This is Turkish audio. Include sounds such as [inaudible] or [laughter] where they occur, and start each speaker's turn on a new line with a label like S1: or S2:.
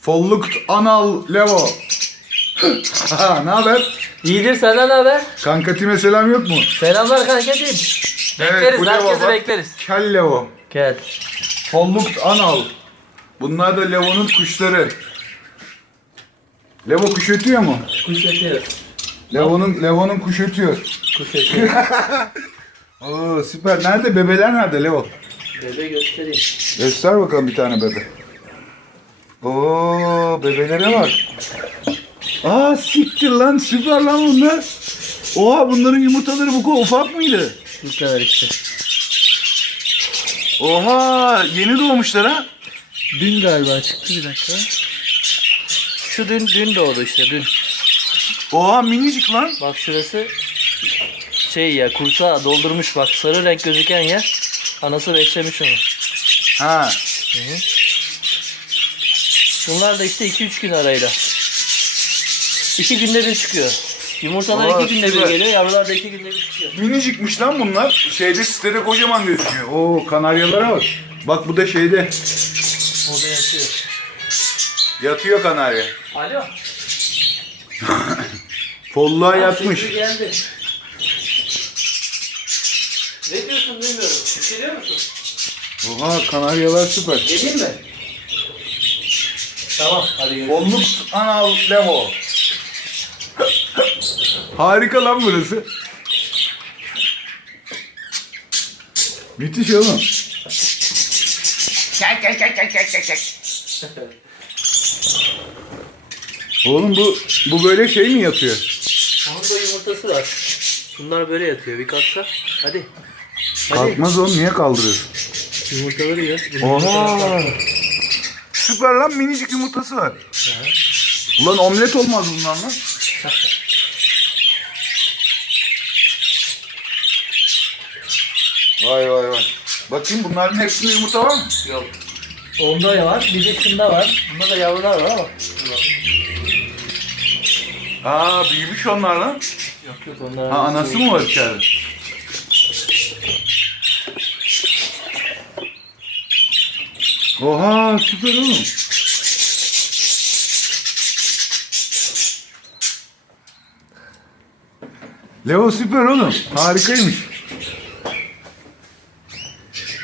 S1: Folluk anal levo. Ha, ne haber?
S2: İyidir senden ne haber?
S1: Kanka time selam yok mu?
S2: Selamlar kanka değil. Bekleriz
S1: bu levo
S2: herkesi
S1: bak.
S2: bekleriz.
S1: Kel levo.
S2: Gel.
S1: Folluk anal. Bunlar da Levo'nun kuşları. Levo kuş ötüyor mu?
S2: Kuş ötüyor.
S1: Levo'nun Levo'nun kuş ötüyor.
S2: Kuş ötüyor. [laughs]
S1: Oo süper. Nerede bebeler nerede Levo?
S2: Bebe göstereyim.
S1: Göster bakalım bir tane bebe. Oo bebelere bak. Aa siktir lan süper lan bunlar. Oha bunların yumurtaları bu kadar ufak mıydı?
S2: Bu kadar işte.
S1: Oha yeni doğmuşlar ha.
S2: Dün galiba çıktı bir dakika. Şu dün dün doğdu işte dün.
S1: Oha minicik lan.
S2: Bak şurası şey ya kursağı doldurmuş bak sarı renk gözüken yer. Anası beslemiş onu.
S1: Ha.
S2: Hı hı. Bunlar da işte 2-3 gün arayla. 2 günde bir çıkıyor. Yumurtalar
S1: Aa,
S2: 2 günde bir
S1: süper.
S2: geliyor, yavrular da 2 günde bir çıkıyor.
S1: Minicikmiş lan bunlar. Şeyde sitede kocaman gözüküyor. Oo kanaryalara bak. Bak bu da şeyde.
S2: O da yatıyor.
S1: Yatıyor kanarya.
S2: Alo. [laughs]
S1: Folluğa yatmış.
S2: Geldi. Ne diyorsun bilmiyorum. Hissediyor musun?
S1: Oha kanaryalar süper.
S2: Geleyim mi? Tamam hadi görüşürüz.
S1: Folluk anal levo. Harika lan burası. Müthiş oğlum. Oğlum bu bu böyle şey mi yatıyor?
S2: Onun da yumurtası var. Bunlar böyle yatıyor. Bir kalksa. Hadi. Hadi.
S1: Kalkmaz oğlum niye kaldırıyorsun?
S2: Yumurtaları yiyor.
S1: Oha. Süper lan minicik yumurtası var. Ulan omlet olmaz bundan lan. Vay vay vay. Bakayım bunların hepsinde yumurta var mı?
S2: Yok. Onda ya var. Bir de şunda var. Bunda da yavrular var ama.
S1: Aa büyümüş onlar lan.
S2: Yok yok onlar.
S1: Ha anası mı var içeride? Oha süper oğlum. Leo süper oğlum. Harikaymış.